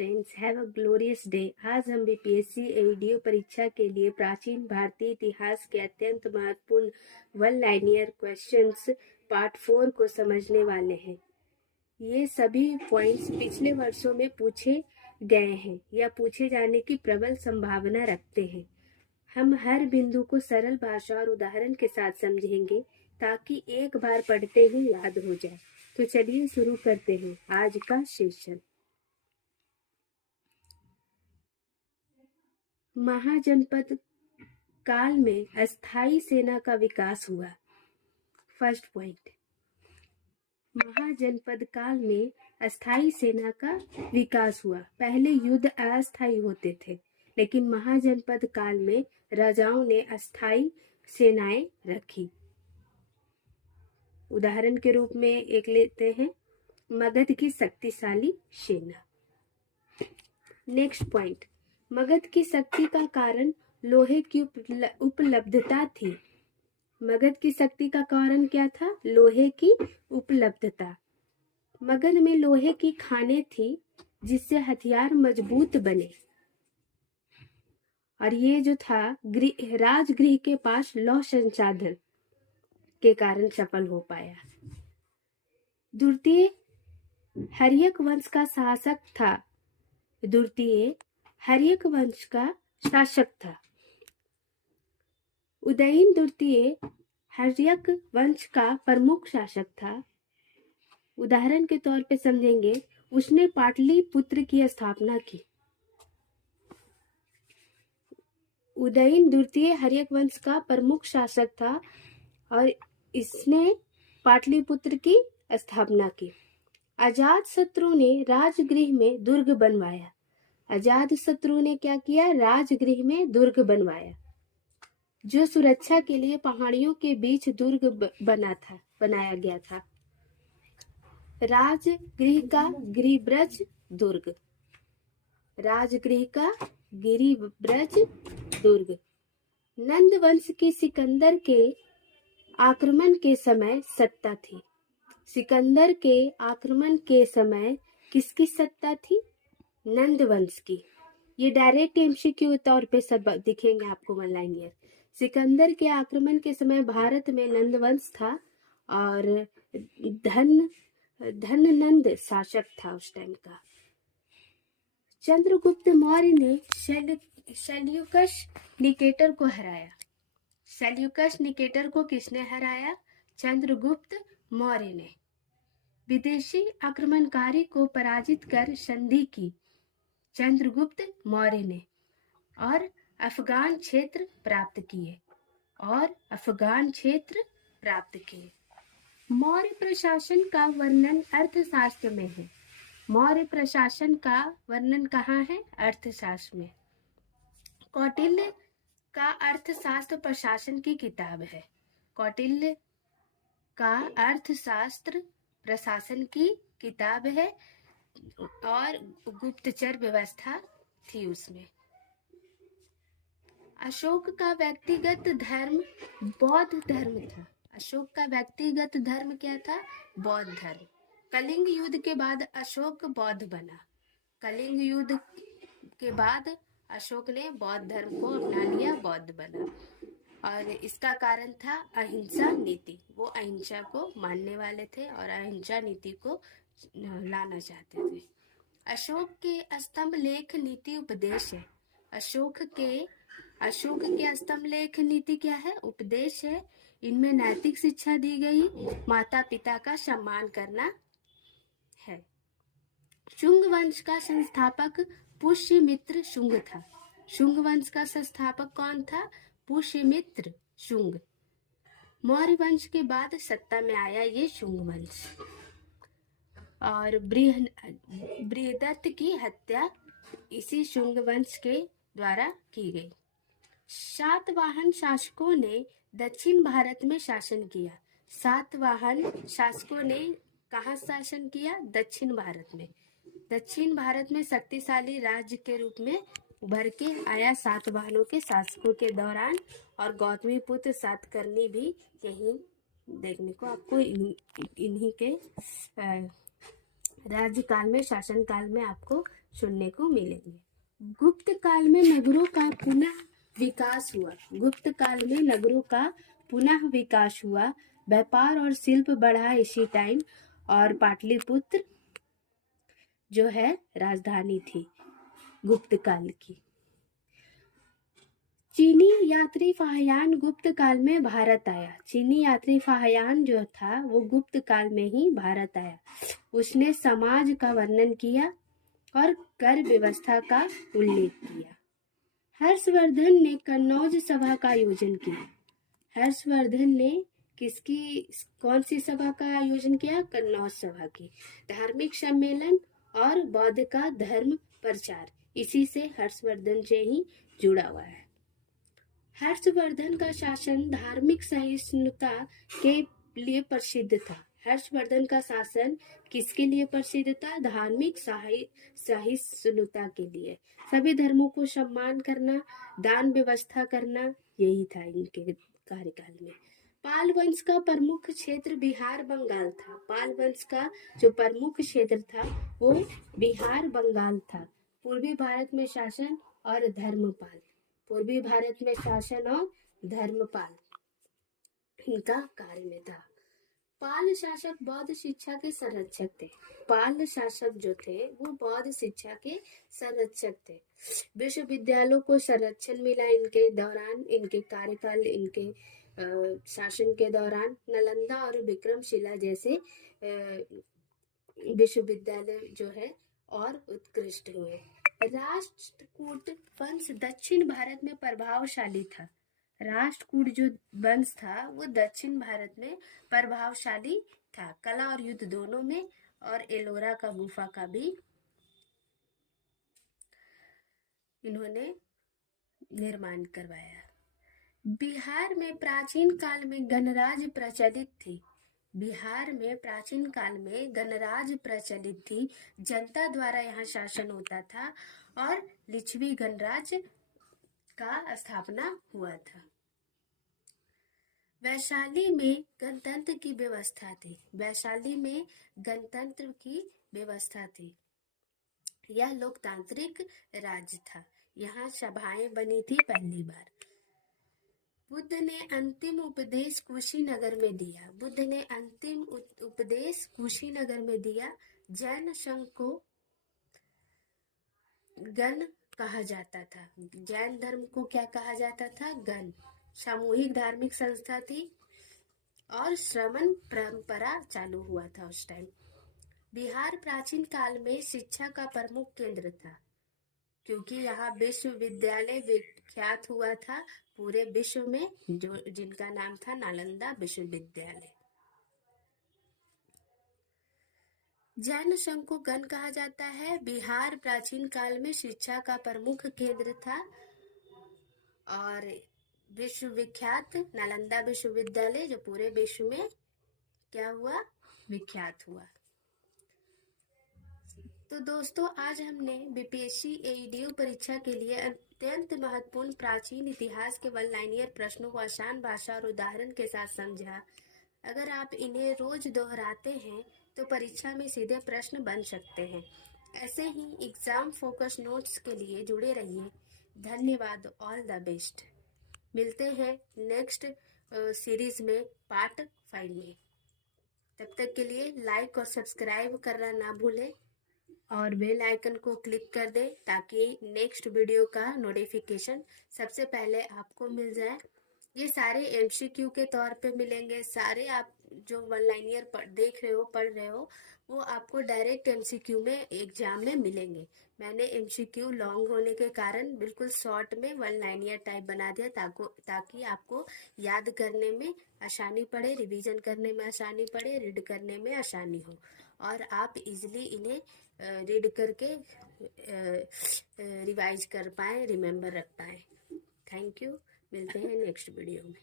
Friends, have a glorious day. आज हम BPSC ADO परीक्षा के लिए प्राचीन भारतीय इतिहास के अत्यंत महत्वपूर्ण वन लाइनियर क्वेश्चंस पार्ट 4 को समझने वाले हैं। ये सभी पॉइंट्स पिछले वर्षों में पूछे गए हैं या पूछे जाने की प्रबल संभावना रखते हैं। हम हर बिंदु को सरल भाषा और उदाहरण के साथ समझेंगे ताकि एक बार पढ़ते ही याद हो जाए। तो चलिए शुरू करते हैं आज का सेशन। महाजनपद काल में अस्थायी सेना का विकास हुआ। फर्स्ट पॉइंट, महाजनपद काल में अस्थायी सेना का विकास हुआ। पहले युद्ध अस्थायी होते थे, लेकिन महाजनपद काल में राजाओं ने अस्थायी सेनाएं रखी। उदाहरण के रूप में एक लेते हैं, मगध की शक्तिशाली सेना। नेक्स्ट पॉइंट, मगध की शक्ति का कारण लोहे की उपलब्धता थी। मगध की शक्ति का कारण क्या था? लोहे की उपलब्धता। मगध में लोहे की खानें थी जिससे हथियार मजबूत बने, और ये जो था राजगृह के पास लौह संसाधन के कारण सफल हो पाया। द्वितीय हर्यक वंश का शासक था। द्वितीय हर्यक वंश का शासक था। उदयन द्वितीय हर्यक वंश का प्रमुख शासक था। उदाहरण के तौर पे समझेंगे, उसने पाटलिपुत्र की स्थापना की। उदयन द्वितीय हर्यक वंश का प्रमुख शासक था और इसने पाटलिपुत्र की स्थापना की। अजातशत्रु ने राजगृह में दुर्ग बनवाया। अजातशत्रु ने क्या किया? राजगृह में दुर्ग बनवाया, जो सुरक्षा के लिए पहाड़ियों के बीच दुर्ग बनाया गया था। राजगृह का गिरिब्रज दुर्ग। राजगृह का गिरिब्रज दुर्ग। नंद वंश की सिकंदर के आक्रमण के समय सत्ता थी। सिकंदर के आक्रमण के समय किसकी सत्ता थी? नंद वंश की। ये डायरेक्ट एमसीक्यू तौर पे सब दिखेंगे आपको वन लाइनियर। सिकंदर के आक्रमण के समय भारत में नंद वंश था और धननंद शासक था उस टाइम का। चंद्रगुप्त मौर्य ने सेल्यूकस निकेटर को हराया। सेल्यूकस निकेटर को किसने हराया? चंद्रगुप्त मौर्य ने। विदेशी आक्रमणकारी को पराजित कर संधि की चंद्रगुप्त मौर्य ने, और अफगान क्षेत्र प्राप्त किए। मौर्य प्रशासन का वर्णन अर्थशास्त्र में है। मौर्य प्रशासन का वर्णन कहाँ है? अर्थशास्त्र में। कौटिल्य का अर्थशास्त्र प्रशासन की किताब है। कौटिल्य का अर्थशास्त्र प्रशासन की किताब है और गुप्तचर व्यवस्था थी उसमें। अशोक का व्यक्तिगत धर्म बौद्ध धर्म था। अशोक का व्यक्तिगत धर्म क्या था? बौद्ध धर्म। कलिंग युद्ध के बाद अशोक बौद्ध बना। कलिंग युद्ध के बाद अशोक ने बौद्ध धर्म को अपना लिया, बौद्ध बना, और इसका कारण था अहिंसा नीति। वो अहिंसा को मानने वाले थे और अहिंसा नीति को लाना चाहते थे। अशोक के स्तंभ लेख नीति उपदेश है। अशोक के स्तंभ लेख नीति क्या है? उपदेश है। इनमें नैतिक शिक्षा दी गई, माता पिता का सम्मान करना है। शुंग वंश का संस्थापक पुष्यमित्र शुंग था। शुंग वंश का संस्थापक कौन था? पुष्यमित्र शुंग। मौर्य वंश के बाद सत्ता में आया ये शुंग वंश, और बृहदत्त की हत्या इसी शुंग वंश के द्वारा की गई। सातवाहन शासकों ने दक्षिण भारत में शासन किया। सातवाहन शासकों ने कहाँ शासन किया? दक्षिण भारत में। दक्षिण भारत में शक्तिशाली राज्य के रूप में उभर के आया सातवाहनों के शासकों के दौरान, और गौतमीपुत्र सातकर्णी भी यहीं देखने को आपको इन्हीं के राज्यकाल में, शासन काल में आपको सुनने को मिलेंगे। गुप्त काल में नगरों का पुनः विकास हुआ। गुप्त काल में नगरों का पुनः विकास हुआ, व्यापार और शिल्प बढ़ा इसी टाइम, और पाटलिपुत्र जो है राजधानी थी गुप्त काल की। चीनी यात्री फाहियान गुप्त काल में भारत आया। चीनी यात्री फाहियान जो था वो गुप्त काल में ही भारत आया। उसने समाज का वर्णन किया और कर व्यवस्था का उल्लेख किया। हर्षवर्धन ने कन्नौज सभा का आयोजन किया। हर्षवर्धन ने कौन सी सभा का आयोजन किया? कन्नौज सभा की। धार्मिक सम्मेलन और बौद्ध का धर्म प्रचार इसी से हर्षवर्धन से ही जुड़ा हुआ है। हर्षवर्धन का शासन धार्मिक सहिष्णुता के लिए प्रसिद्ध था। हर्षवर्धन का शासन किसके लिए प्रसिद्ध था? धार्मिक सहिष्णुता के लिए। सभी धर्मों को सम्मान करना, दान व्यवस्था करना, यही था इनके कार्यकाल में। पाल वंश का प्रमुख क्षेत्र बिहार बंगाल था। पाल वंश का जो प्रमुख क्षेत्र था वो बिहार बंगाल था। पूर्वी भारत में शासन और धर्मपाल। पूर्वी भारत में शासन और धर्मपाल इनका कार्य में था। पाल शासक बौद्ध शिक्षा के संरक्षक थे। पाल शासक जो थे वो बौद्ध शिक्षा के संरक्षक थे। विश्वविद्यालयों को संरक्षण मिला इनके दौरान, इनके कार्यकाल, इनके शासन के दौरान। नालंदा और विक्रमशिला जैसे विश्वविद्यालय जो है और उत्कृष्ट हुए। राष्ट्रकूट वंश दक्षिण भारत में प्रभावशाली था। राष्ट्रकूट जो वंश था वो दक्षिण भारत में प्रभावशाली था, कला और युद्ध दोनों में, और एलोरा का गुफा का भी इन्होंने निर्माण करवाया। बिहार में प्राचीन काल में गणराज्य प्रचलित थी। बिहार में प्राचीन काल में गणराज्य प्रचलित थी। जनता द्वारा यहाँ शासन होता था और लिच्छवी गणराज्य का स्थापना हुआ था। वैशाली में गणतंत्र की व्यवस्था थी। वैशाली में गणतंत्र की व्यवस्था थी। यह लोकतांत्रिक राज्य था। यहाँ सभाएं बनी थी पहली बार। बुद्ध ने अंतिम उपदेश कुशीनगर में दिया। बुद्ध ने अंतिम उपदेश कुशीनगर में दिया। जैन संघ को गण कहा जाता था। जैन धर्म को क्या कहा जाता था? गण। सामूहिक धार्मिक संस्था थी और श्रमण परंपरा चालू हुआ था उस टाइम। बिहार प्राचीन काल में शिक्षा का प्रमुख केंद्र था, क्योंकि यहाँ विश्वविद्यालय विख्यात हुआ था पूरे विश्व में, जिनका नाम था नालंदा विश्वविद्यालय। जैन संघ को गण कहा जाता है। बिहार प्राचीन काल में शिक्षा का प्रमुख केंद्र था और विश्वविख्यात नालंदा विश्वविद्यालय जो पूरे विश्व में क्या हुआ? विख्यात हुआ। तो दोस्तों, आज हमने बीपीएससी एईडीयू परीक्षा के लिए अत्यंत महत्वपूर्ण प्राचीन इतिहास के वन लाइनियर प्रश्नों को आसान भाषा और उदाहरण के साथ समझा। अगर आप इन्हें रोज दोहराते हैं तो परीक्षा में सीधे प्रश्न बन सकते हैं। ऐसे ही एग्जाम फोकस नोट्स के लिए जुड़े रहिए। धन्यवाद। All the best. मिलते हैं नेक्स्ट सीरीज में पार्ट 5 में। तब तक के लिए लाइक और सब्सक्राइब करना ना भूलें और बेल आइकन को क्लिक कर दें ताकि नेक्स्ट वीडियो का नोटिफिकेशन सबसे पहले आपको मिल जाए। ये सारे एमसीक्यू के तौर पे मिलेंगे। सारे आप जो वन लाइनियर देख रहे हो, पढ़ रहे हो, वो आपको डायरेक्ट एमसीक्यू में एग्जाम में मिलेंगे। मैंने एमसीक्यू लॉन्ग होने के कारण बिल्कुल शॉर्ट में वन लाइनियर टाइप बना दिया ताकि आपको याद करने में आसानी पड़े, रिवीजन करने में आसानी पड़े, रीड करने में आसानी हो और आप इजीली इन्हें रीड करके रिवाइज कर पाएँ, रिमेम्बर रख पाएँ। Thank you. मिलते हैं नेक्स्ट वीडियो में।